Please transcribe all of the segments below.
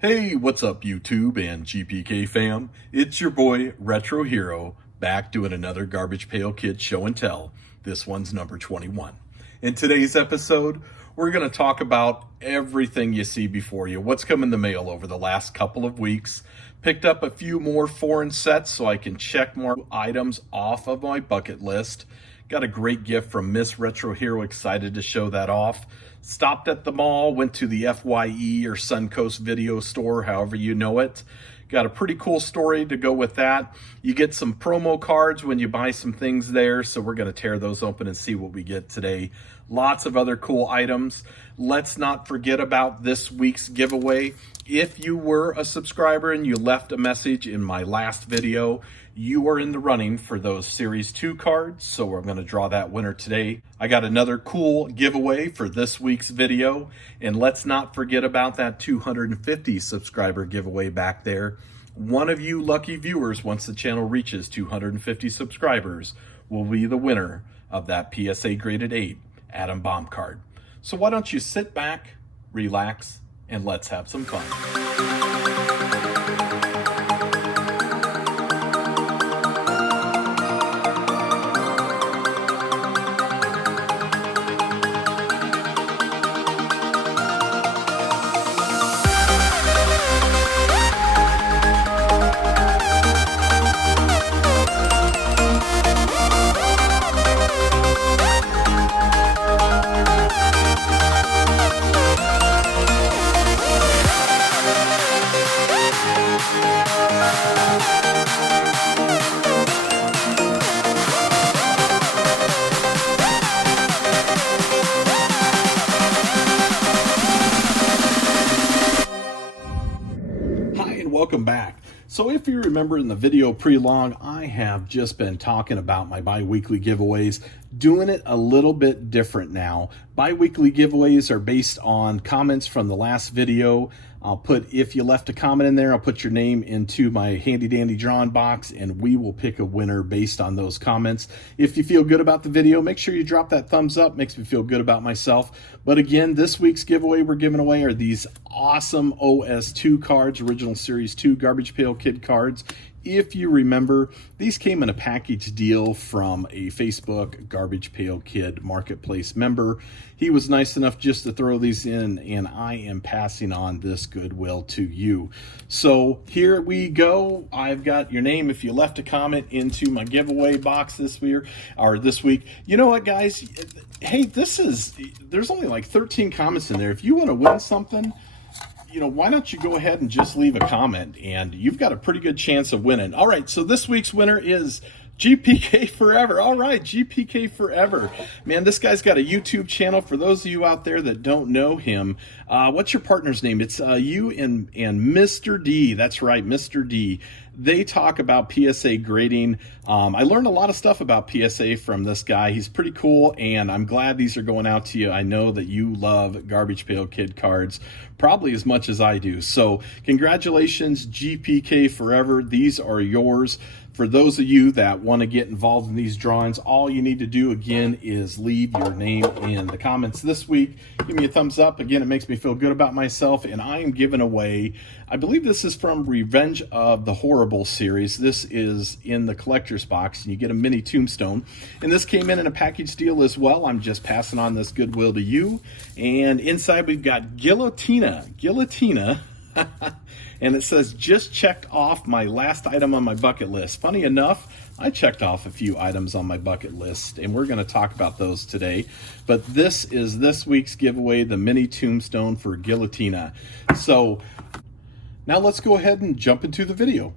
Hey, what's up YouTube and GPK fam? It's your boy Retro Hero back doing another Garbage Pail Kids show and tell. This one's number 21. In today's episode, we're going to talk about everything you see before you. What's come in the mail over the last couple of weeks. Picked up a few more foreign sets so I can check more items off of my bucket list. Got a great gift from Miss Retro Hero, excited to show that off. Stopped at the mall, went to the FYE or Suncoast Video Store, however you know it. Got a pretty cool story to go with that. You get some promo cards when you buy some things there, so we're going to tear those open and see what we get today. Lots of other cool items. Let's not forget about this week's giveaway. If you were a subscriber and you left a message in my last video, you are in the running for those Series 2 cards, so we're going to draw that winner today. I got another cool giveaway for this week's video, and let's not forget about that 250 subscriber giveaway back there. One of you lucky viewers, once the channel reaches 250 subscribers, will be the winner of that PSA Graded 8 Atom Bomb card. So why don't you sit back, relax, and let's have some fun. Welcome back. So if you remember in the video pre-long, I have just been talking about my bi-weekly giveaways, doing it a little bit different now. Bi-weekly giveaways are based on comments from the last video. I'll put, if you left a comment in there, I'll put your name into my handy dandy drawing box and we will pick a winner based on those comments. If you feel good about the video, make sure you drop that thumbs up. Makes me feel good about myself. But again, this week's giveaway we're giving away are these awesome OS2 cards, original Series 2 Garbage Pail Kid cards. If you remember, these came in a package deal from a Facebook Garbage Pail Kid Marketplace member. He was nice enough just to throw these in, and I am passing on this goodwill to you. So here we go. I've got your name if you left a comment into my giveaway box this week. You know what, guys? Hey, there's only like 13 comments in there. If you want to win something, you know, why don't you go ahead and just leave a comment and you've got a pretty good chance of winning. All right, so this week's winner is GPK Forever. All right, GPK Forever. Man, this guy's got a YouTube channel. For those of you out there that don't know him, what's your partner's name? It's you and Mr. D. That's right, Mr. D. They talk about PSA grading. I learned a lot of stuff about PSA from this guy. He's pretty cool, and I'm glad these are going out to you. I know that you love Garbage Pail Kid cards probably as much as I do. So congratulations, GPK Forever. These are yours. For those of you that want to get involved in these drawings, all you need to do, again, is leave your name in the comments this week. Give me a thumbs up. Again, it makes me feel good about myself, and I am giving away, I believe this is from Revenge of the Horrible series. This is in the collector's box, and you get a mini tombstone. And this came in a package deal as well. I'm just passing on this goodwill to you. And inside we've got Guillotina. And it says, just checked off my last item on my bucket list. Funny enough, I checked off a few items on my bucket list, and we're going to talk about those today. But this is this week's giveaway, the mini tombstone for Guillotina. So now let's go ahead and jump into the video.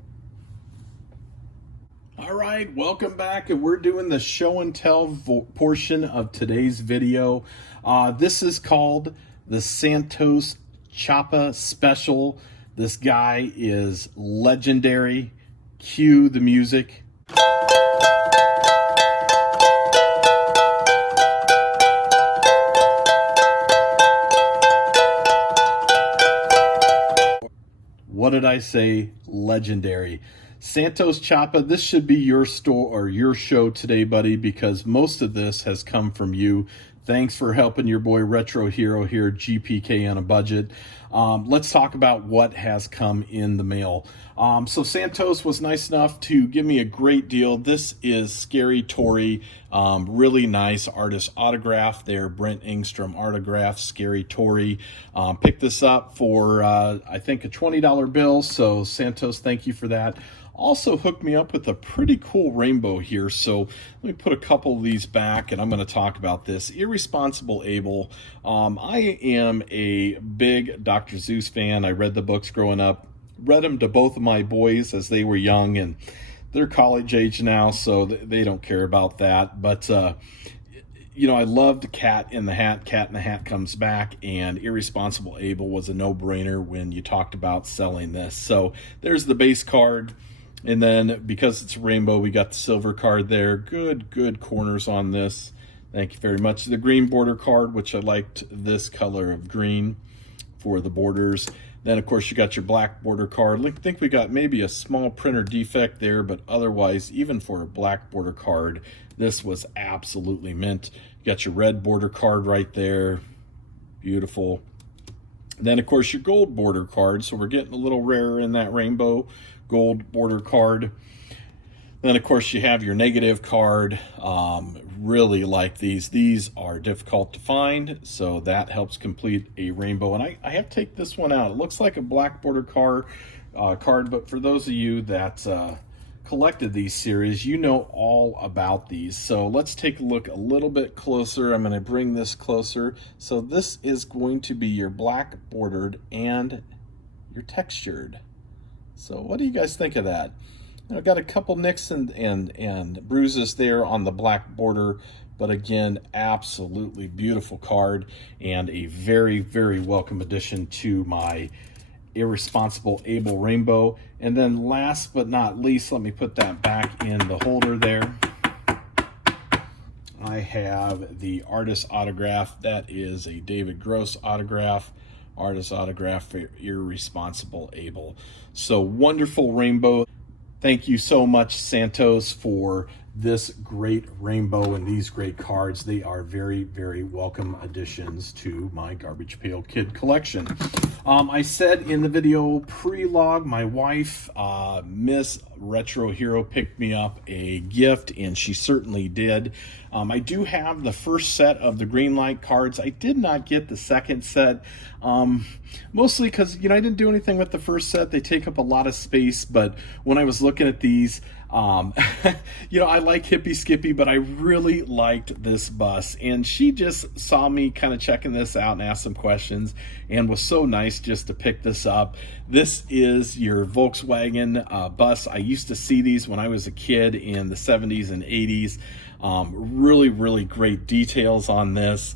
All right, welcome back, and we're doing the show and tell portion of today's video. This is called the Santos Chapa Special. This guy is legendary. Cue the music. What did I say? Legendary. Santos Chapa, this should be your store or your show today, buddy, because most of this has come from you. Thanks for helping your boy Retro Hero here, GPK on a budget. Let's talk about what has come in the mail. So Santos was nice enough to give me a great deal. This is Scary Tory, really nice artist autograph there, Brent Engstrom autograph, Scary Tory. Picked this up for, I think, a $20 bill. So Santos, thank you for that. Also hooked me up with a pretty cool rainbow here. So let me put a couple of these back and I'm going to talk about this. Irresponsible Abel. I am a big Dr. Seuss fan. I read the books growing up, read them to both of my boys as they were young, and they're college age now, so they don't care about that. But, you know, I loved Cat in the Hat. Cat in the Hat comes back, and Irresponsible Abel was a no-brainer when you talked about selling this. So there's the base card. And then because it's rainbow, we got the silver card there. Good corners on this. Thank you very much. The green border card, which I liked this color of green for the borders. Then, of course, you got your black border card. I think we got maybe a small printer defect there, but otherwise, even for a black border card, this was absolutely mint. You got your red border card right there. Beautiful. Then, of course, your gold border card. So we're getting a little rarer in that rainbow gold border card. Then, of course, you have your negative card. Really like these. These are difficult to find, so that helps complete a rainbow. And I have to take this one out. It looks like a black border card, but for those of you that collected these series, you know all about these. So let's take a look a little bit closer. I'm going to bring this closer. So this is going to be your black bordered and your textured. So what do you guys think of that? I've got a couple nicks and bruises there on the black border, but again, absolutely beautiful card and a very welcome addition to my Irresponsible Abel rainbow. And then last but not least, let me put that back in the holder there. I have the artist autograph. That is a David Gross autograph. Artist autograph for Irresponsible Abel. So wonderful rainbow. Thank you so much, Santos, for this great rainbow and these great cards. They are very welcome additions to my Garbage Pail Kid collection. I said in the video pre-log, my wife, Miss Retro Hero, picked me up a gift, and she certainly did. I do have the first set of the green light cards. I did not get the second set, mostly because, you know, I didn't do anything with the first set. They take up a lot of space, but when I was looking at these, you know, I like Hippie Skippy, but I really liked this bus, and she just saw me kind of checking this out and asked some questions and was so nice just to pick this up. This is your Volkswagen bus. I used to see these when I was a kid in the 70s and 80s. Really great details on this,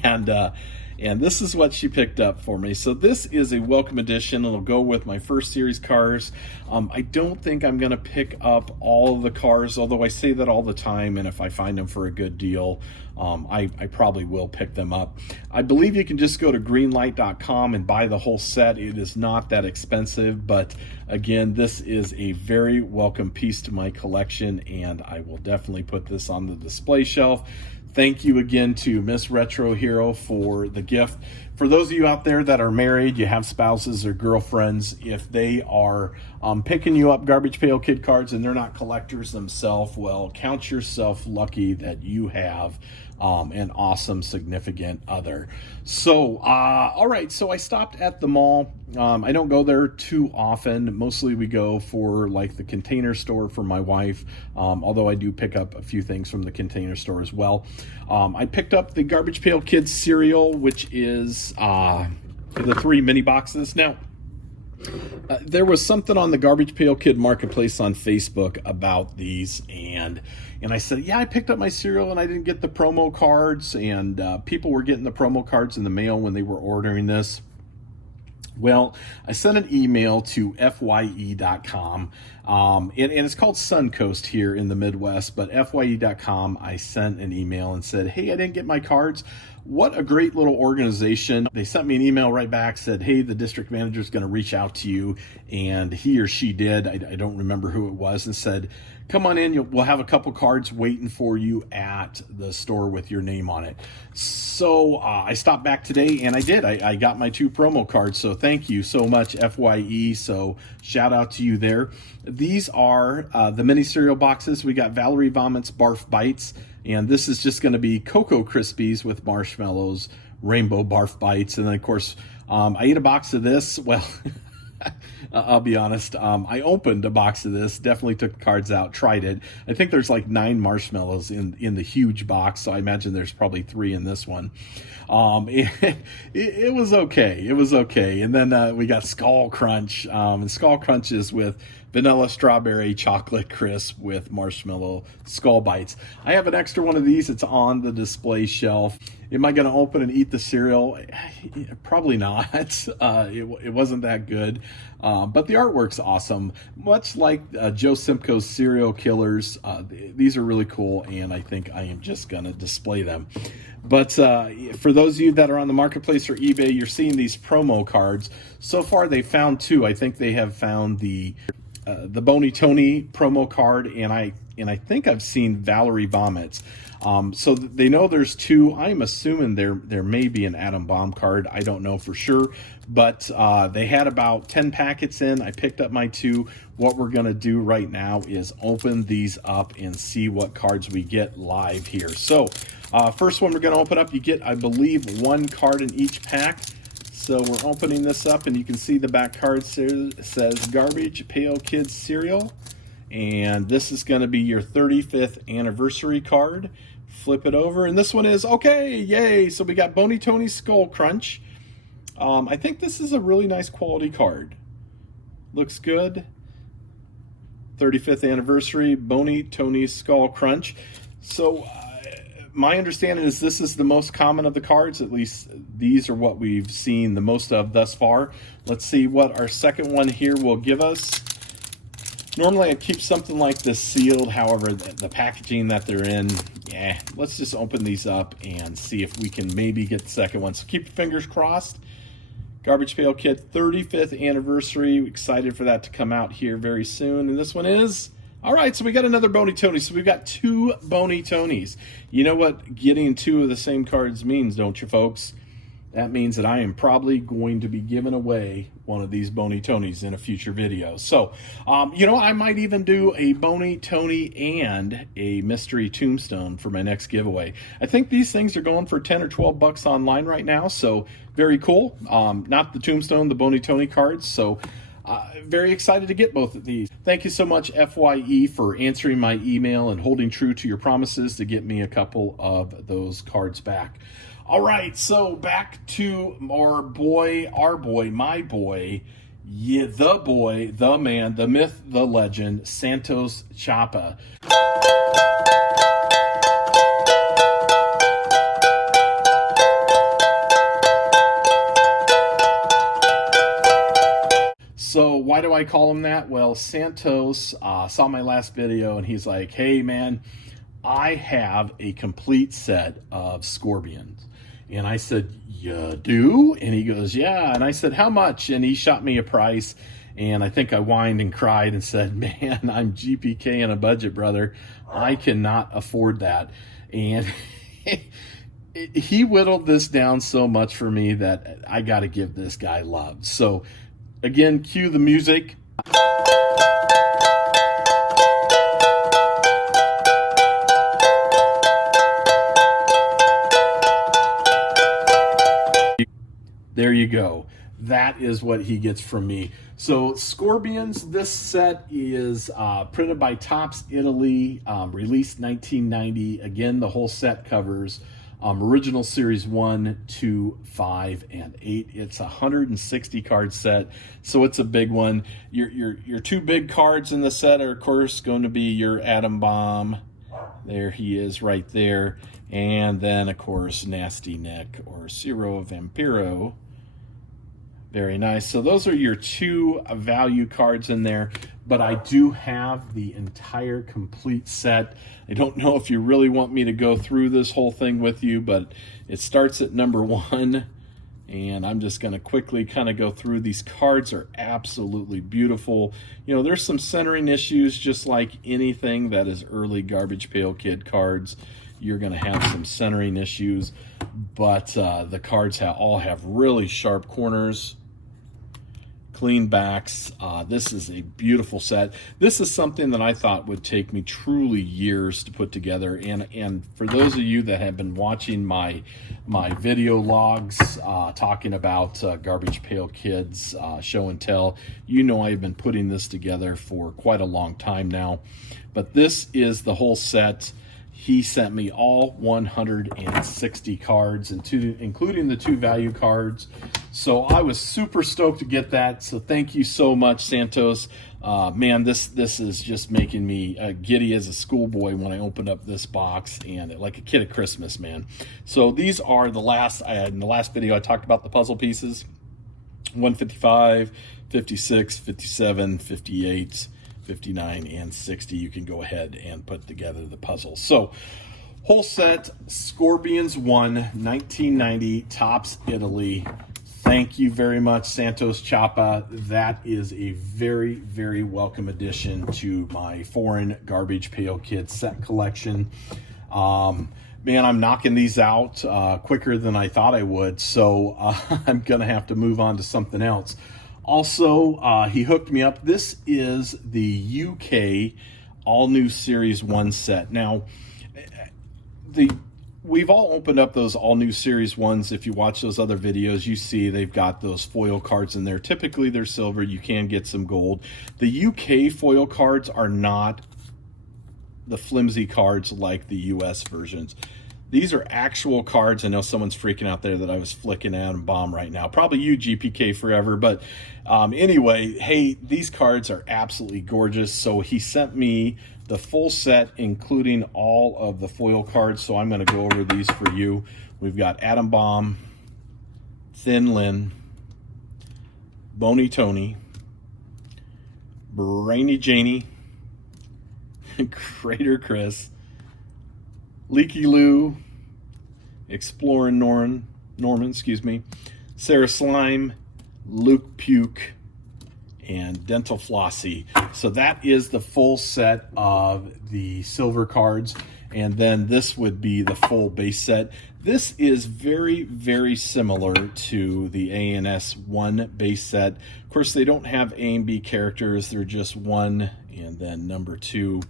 and this is what she picked up for me. So this is a welcome addition. It'll go with my first series cars. I don't think I'm going to pick up all of the cars, although I say that all the time, and if I find them for a good deal, I probably will pick them up. I believe you can just go to greenlight.com and buy the whole set. It is not that expensive, but again, this is a very welcome piece to my collection, and I will definitely put this on the display shelf. Thank you again to Miss Retro Hero for the gift. For those of you out there that are married, you have spouses or girlfriends, if they are picking you up Garbage Pail Kid cards and they're not collectors themselves, well, count yourself lucky that you have an awesome significant other. So, all right, so I stopped at the mall. I don't go there too often. Mostly we go for like the Container Store for my wife, although I do pick up a few things from the Container Store as well. I picked up the Garbage Pail Kids cereal, which is the 3 mini boxes. Now, there was something on the Garbage Pail Kid Marketplace on Facebook about these, and I said, yeah, I picked up my cereal and I didn't get the promo cards, and people were getting the promo cards in the mail when they were ordering this. Well, I sent an email to fye.com, and it's called Suncoast here in the Midwest, but fye.com, I sent an email and said, hey, I didn't get my cards. what a great little organization. They sent me an email right back, said, hey, the district manager is going to reach out to you. And he or she did. I don't remember who it was, and said, come on in. We'll have a couple cards waiting for you at the store with your name on it. So I stopped back today, and I did. I got my 2 promo cards. So thank you so much, FYE. So shout out to you there. These are the mini cereal boxes. We got Valerie Vomit's Barf Bites. And this is just going to be Cocoa Krispies with marshmallows, Rainbow Barf Bites. And then, of course, I ate a box of this. Well, I'll be honest. I opened a box of this, definitely took the cards out, tried it. I think there's like 9 marshmallows in the huge box, so I imagine there's probably 3 in this one. It was okay. It was okay. And then we got Skull Crunch. And Skull Crunch is with vanilla strawberry chocolate crisp with marshmallow skull bites. I have an extra one of these. It's on the display shelf. Am I going to open and eat the cereal? Probably not. It wasn't that good. But the artwork's awesome. Much like Joe Simcoe's Serial Killers, these are really cool, and I think I am just going to display them. But for those of you that are on the marketplace or eBay, you're seeing these promo cards. So far, they found 2. I think they have found the Boney Tony promo card, and I think I've seen Valerie Vomit's. So they know there's 2. I'm assuming there may be an Atom Bomb card. I don't know for sure, but they had about 10 packets in. I picked up my 2. What we're going to do right now is open these up and see what cards we get live here. So first one we're going to open up, you get, I believe, 1 card in each pack. So we're opening this up, and you can see the back card says Garbage Pail Kids Cereal. And this is going to be your 35th anniversary card. Flip it over, and this one is, okay, yay! So we got Boney Tony Skull Crunch. I think this is a really nice quality card. Looks good. 35th anniversary, Boney Tony Skull Crunch. So my understanding is this is the most common of the cards. At least these are what we've seen the most of thus far. Let's see what our second one here will give us. Normally I keep something like this sealed. However, the packaging that they're in, yeah, let's just open these up and see if we can maybe get the second one. So keep your fingers crossed. Garbage Pail Kid 35th anniversary. Excited for that to come out here very soon. And this one is, all right, so we got another Boney Tony. So we've got 2 Boney Tonys. You know what getting 2 of the same cards means, don't you, folks? That means that I am probably going to be giving away one of these Boney Tonys in a future video. So, you know, I might even do a Boney Tony and a mystery tombstone for my next giveaway. I think these things are going for 10 or 12 bucks online right now. So very cool. Not the tombstone, the Boney Tony cards. So very excited to get both of these. Thank you so much, FYE, for answering my email and holding true to your promises to get me a couple of those cards back. All right, so back to our boy, my boy, yeah, the boy, the man, the myth, the legend, Santos Chapa. So why do I call him that? Well, Santos saw my last video, and he's like, hey, man, I have a complete set of Sgorbions. And I said, you do? And he goes, yeah. And I said, how much? And he shot me a price. And I think I whined and cried and said, man, I'm GPK in a budget, brother. I cannot afford that. And he whittled this down so much for me that I got to give this guy love. So again, cue the music. There you go. That is what he gets from me. So Sgorbions, this set is printed by Topps Italy, released 1990. Again, the whole set covers original series 1, 2, 5, and 8. It's a 160 card set, so it's a big one. Your 2 big cards in the set are, of course, going to be your Atom Bomb. There he is right there. And then, of course, Nasty Nick or Ciro Vampiro Very nice. So those are your two value cards in there, but I do have the entire complete set. I don't know if you really want me to go through this whole thing with you, but it starts at number 1, and I'm just going to quickly kind of go through. These cards are absolutely beautiful. You know, there's some centering issues, just like anything that is early Garbage Pail Kid cards. You're going to have some centering issues, but the cards all have really sharp corners, clean backs. This is a beautiful set. This is something that I thought would take me truly years to put together. And for those of you that have been watching my video logs talking about Garbage Pail Kids show and tell, you know I've been putting this together for quite a long time now. But this is the whole set. He sent me all 160 cards, including the 2 value cards. So I was super stoked to get that. So thank you so much, Santos. Man, this is just making me giddy as a schoolboy when I opened up this box, and like a kid at Christmas, man. So these are in the last video I talked about the puzzle pieces. 155, 56, 57, 58. 59 and 60. You can go ahead and put together the puzzle. So whole set, Sgorbions 1, 1990, Tops Italy. Thank you very much, Santos Chapa. That is a very, very welcome addition to my foreign Garbage Pail Kids set collection. Man, I'm knocking these out quicker than I thought I would, so I'm gonna have to move on to something else. Also, he hooked me up. This is the UK All New Series 1 set. Now, we've all opened up those All New Series 1s. If you watch those other videos, you see they've got those foil cards in there. Typically, they're silver. You can get some gold. The UK foil cards are not the flimsy cards like the US versions. These are actual cards. I know someone's freaking out there that I was flicking Atom Bomb right now. Probably you, GPK Forever. But anyway, hey, these cards are absolutely gorgeous. So he sent me the full set, including all of the foil cards. So I'm going to go over these for you. We've got Atom Bomb, Thin Lin, Bony Tony, Brainy Janie, Crater Chris, Leaky Lou, Exploring Norman, Sarah Slime, Luke Puke, and Dental Flossie. So that is the full set of the silver cards, and then this would be the full base set. This is very, very similar to the ANS 1 base set. Of course, they don't have A and B characters. They're just 1 and then number 2.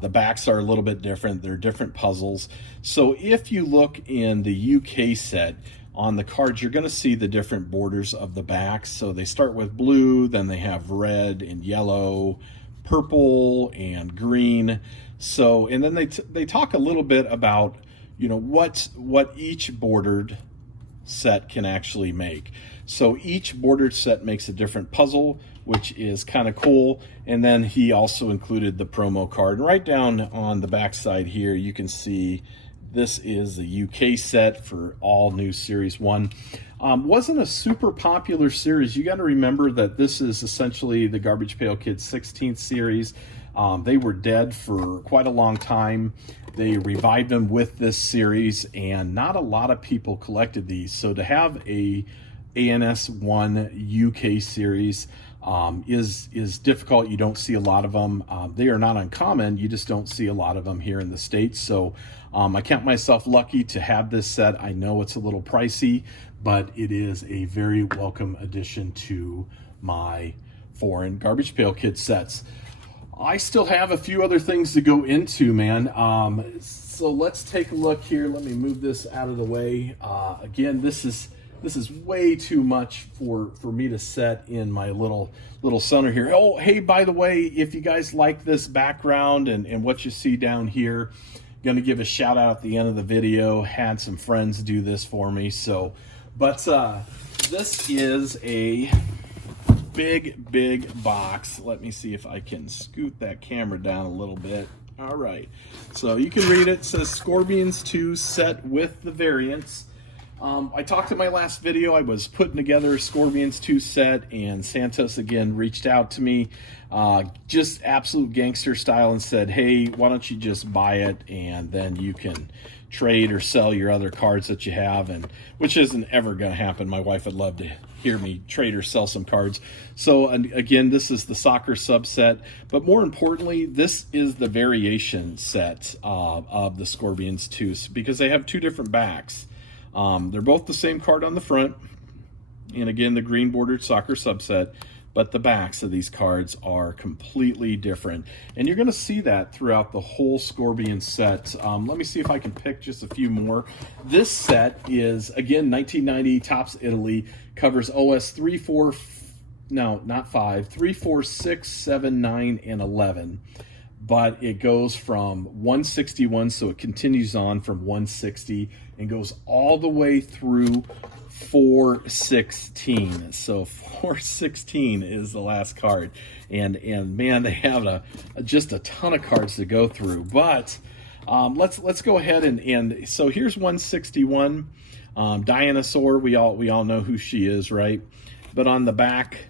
The backs are a little bit different. They're different puzzles. So if you look in the UK set, on the cards, you're going to see the different borders of the backs. So they start with blue, then they have red and yellow, purple and green. So, and then they talk a little bit about, you know, what each bordered set can actually make. So each bordered set makes a different puzzle, which is kind of cool. And then he also included the promo card. And right down on the back side here, you can see this is the UK set for All New Series 1. Wasn't a super popular series. You got to remember that this is essentially the Garbage Pail Kids 16th series. They were dead for quite a long time. They revived them with this series, and not a lot of people collected these. So to have a ANS 1 UK series is difficult. You don't see a lot of them. They are not uncommon. You just don't see a lot of them here in the States. So I count myself lucky to have this set. I know it's a little pricey, but it is a very welcome addition to my foreign Garbage Pail Kids sets. I still have a few other things to go into, man. So let's take a look here. Let me move this out of the way. Again, this is way too much for me to set in my little center here. Oh, hey, by the way, if you guys like this background and what you see down here, going to give a shout out at the end of the video. Had some friends do this for me. So, but this is a big box. Let me see if I can scoot that camera down a little bit. All right. So you can read it. It says Sgorbions 2 set with the variants. I talked in my last video, I was putting together a Sgorbions 2 set, and Santos again reached out to me, just absolute gangster style, and said, hey, why don't you just buy it, and then you can trade or sell your other cards that you have, and which isn't ever going to happen. My wife would love to hear me trade or sell some cards. So again, this is the soccer subset, but more importantly, this is the variation set of the Sgorbions 2, because they have two different backs. They're both the same card on the front, and again, the green bordered soccer subset, but the backs of these cards are completely different. And you're going to see that throughout the whole Sgorbions set. Let me see if I can pick just a few more. This set is, again, 1990 Topps Italy, covers OS 3, 4, no, not 5, 3, 4, 6, 7, 9, and 11. But it goes from 161, so it continues on from 160 and goes all the way through 416. So 416 is the last card, and man, they have just a ton of cards to go through. But let's go ahead and so here's 161. Dinosaur, we all know who she is, right? But on the back,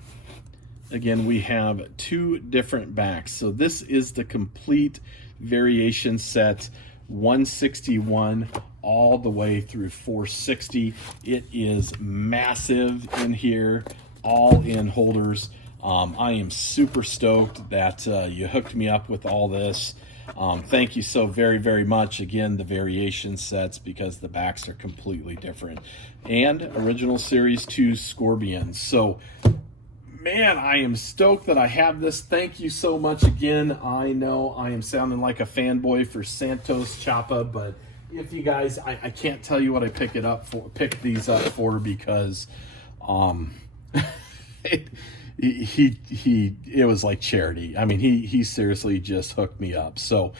again, we have two different backs. So this is the complete variation set, 161 all the way through 460. It is massive in here, all in holders. I am super stoked that you hooked me up with all this. Thank you so very, very much. Again, the variation sets, because the backs are completely different. And original Series 2 Sgorbions. So, man, I am stoked that I have this. Thank you so much again. I know I am sounding like a fanboy for Santos Chapa, but if you guys, I can't tell you what I picked these up for, because it was like charity. I mean, he seriously just hooked me up. So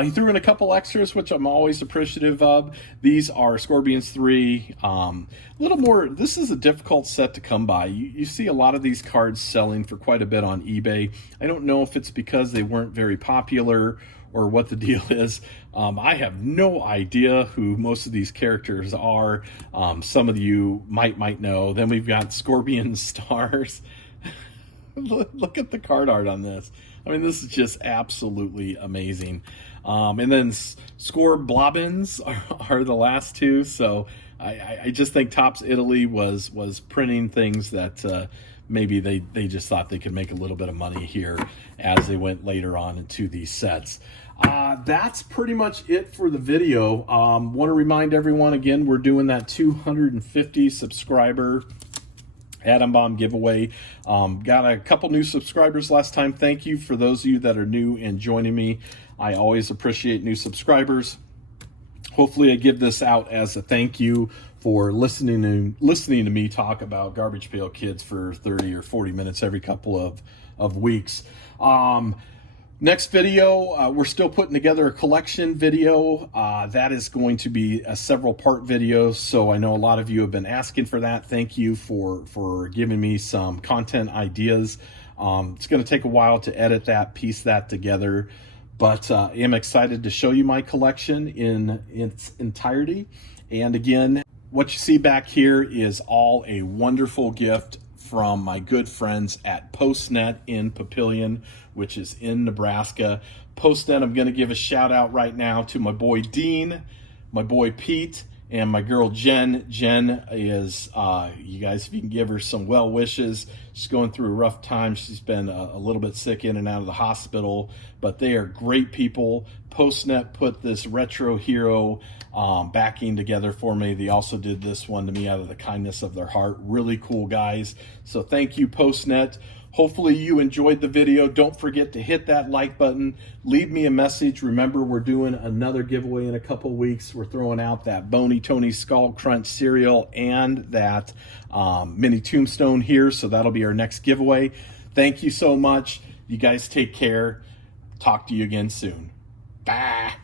he threw in a couple extras, which I'm always appreciative of. These are Sgorbions 3. A little more, this is a difficult set to come by. You see a lot of these cards selling for quite a bit on eBay. I don't know if it's because they weren't very popular or what the deal is. I have no idea who most of these characters are. Some of you might know. Then we've got Scorpion Stars. Look at the card art on this. I mean, this is just absolutely amazing. And then Sgorbions are the last two. So I just think Topps Italy was printing things that maybe they just thought they could make a little bit of money here as they went later on into these sets. That's pretty much it for the video. Want to remind everyone again, we're doing that 250 subscriber Atom Bomb giveaway. Got a couple new subscribers last time. Thank you for those of you that are new and joining me. I always appreciate new subscribers. Hopefully I give this out as a thank you for listening to me talk about Garbage Pail Kids for 30 or 40 minutes every couple of weeks. Next video, we're still putting together a collection video. That is going to be a several part video. So I know a lot of you have been asking for that. Thank you for giving me some content ideas. It's going to take a while to edit that, piece that together, but I'm excited to show you my collection in its entirety. And again, what you see back here is all a wonderful gift from my good friends at PostNet in Papillion, which is in Nebraska. PostNet, I'm going to give a shout out right now to my boy Dean, my boy Pete, and my girl Jen. Jen is, you guys, if you can give her some well wishes. She's going through a rough time. She's been a little bit sick in and out of the hospital, but they are great people. PostNet put this retro hero backing together for me. They also did this one to me out of the kindness of their heart. Really cool guys. So thank you, PostNet. Hopefully you enjoyed the video. Don't forget to hit that like button. Leave me a message. Remember, we're doing another giveaway in a couple weeks. We're throwing out that Boney Tony Skull Crunch cereal and that mini tombstone here. So that'll be our next giveaway. Thank you so much. You guys take care. Talk to you again soon. Bye.